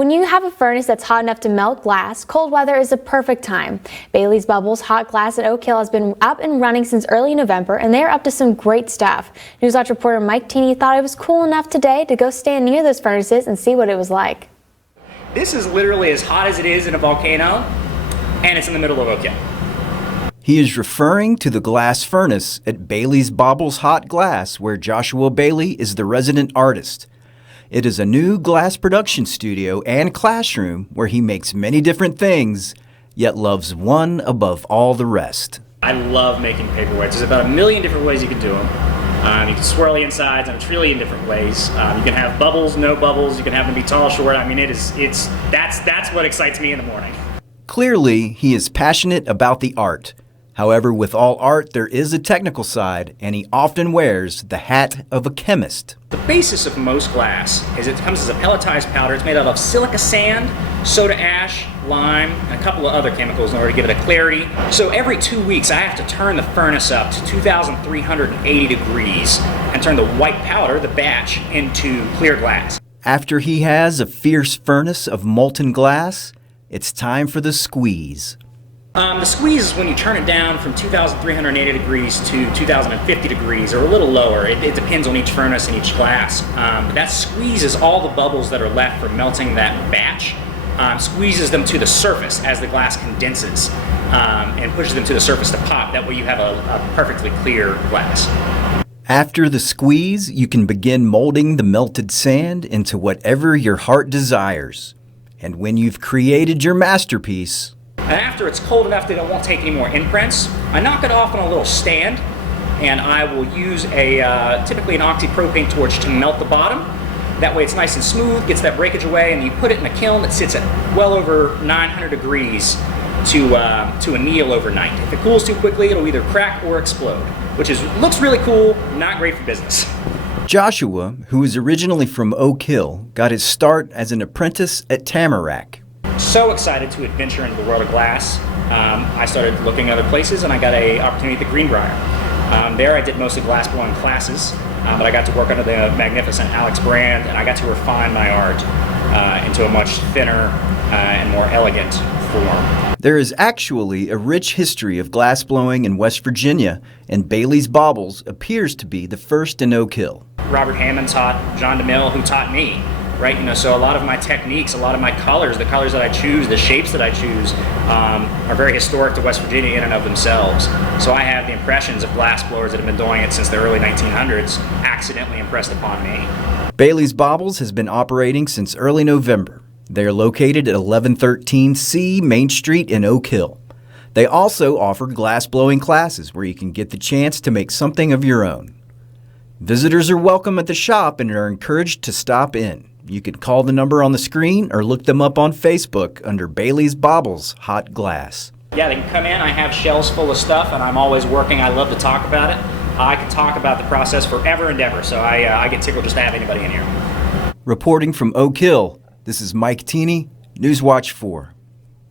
when you have a furnace that's hot enough to melt glass, cold weather is the perfect time. Bailey's Baubles Hot Glass at Oak Hill has been up and running since early November, and they're up to some great stuff. Newswatch reporter Mike Teeny thought it was cool enough today to go stand near those furnaces and see what it was like. This is literally as hot as it is in a volcano, and it's in the middle of Oak Hill. He is referring to the glass furnace at Bailey's Baubles Hot Glass, where Joshua Bailey is the resident artist. It is a new glass production studio and classroom where he makes many different things, yet loves one above all the rest. I love making paperweights. There's about a million different ways you can do them. You can swirl the insides in a trillion different ways. You can have bubbles, no bubbles. You can have them be tall, short. I mean, that's what excites me in the morning. Clearly, he is passionate about the art. However, with all art, there is a technical side, and he often wears the hat of a chemist. The basis of most glass is it comes as a pelletized powder. It's made out of silica sand, soda ash, lime, and a couple of other chemicals in order to give it a clarity. So every 2 weeks, I have to turn the furnace up to 2,380 degrees and turn the white powder, the batch, into clear glass. After he has a fierce furnace of molten glass, it's time for the squeeze. The squeeze is when you turn it down from 2,380 degrees to 2,050 degrees, or a little lower. It depends on each furnace and each glass. But that squeezes all the bubbles that are left from melting that batch, squeezes them to the surface as the glass condenses, and pushes them to the surface to pop. That way you have a perfectly clear glass. After the squeeze, you can begin molding the melted sand into whatever your heart desires. And when you've created your masterpiece, and after it's cold enough that it won't take any more imprints, I knock it off on a little stand, and I will use typically an oxypropane torch to melt the bottom. That way it's nice and smooth, gets that breakage away, and you put it in a kiln that sits at well over 900 degrees to anneal overnight. If it cools too quickly, it'll either crack or explode, which looks really cool, not great for business. Joshua, who is originally from Oak Hill, got his start as an apprentice at Tamarack. So excited to adventure into the world of glass. I started looking at other places, and I got an opportunity at the Greenbrier. There I did mostly glass blowing classes, but I got to work under the magnificent Alex Brand, and I got to refine my art into a much thinner and more elegant form. There is actually a rich history of glass blowing in West Virginia, and Bailey's Baubles appears to be the first in Oak Hill. Robert Hammond taught John DeMille, who taught me. Right, so a lot of my techniques, a lot of my colors, the colors that I choose, the shapes that I choose, are very historic to West Virginia in and of themselves. So I have the impressions of glass blowers that have been doing it since the early 1900s accidentally impressed upon me. Bailey's Baubles has been operating since early November. They are located at 1113 C Main Street in Oak Hill. They also offer glass blowing classes where you can get the chance to make something of your own. Visitors are welcome at the shop and are encouraged to stop in. You can call the number on the screen or look them up on Facebook under Bailey's Baubles Hot Glass. Yeah, they can come in. I have shelves full of stuff, and I'm always working. I love to talk about it. I can talk about the process forever and ever, so I get tickled just to have anybody in here. Reporting from Oak Hill, this is Mike Teeny, Newswatch 4.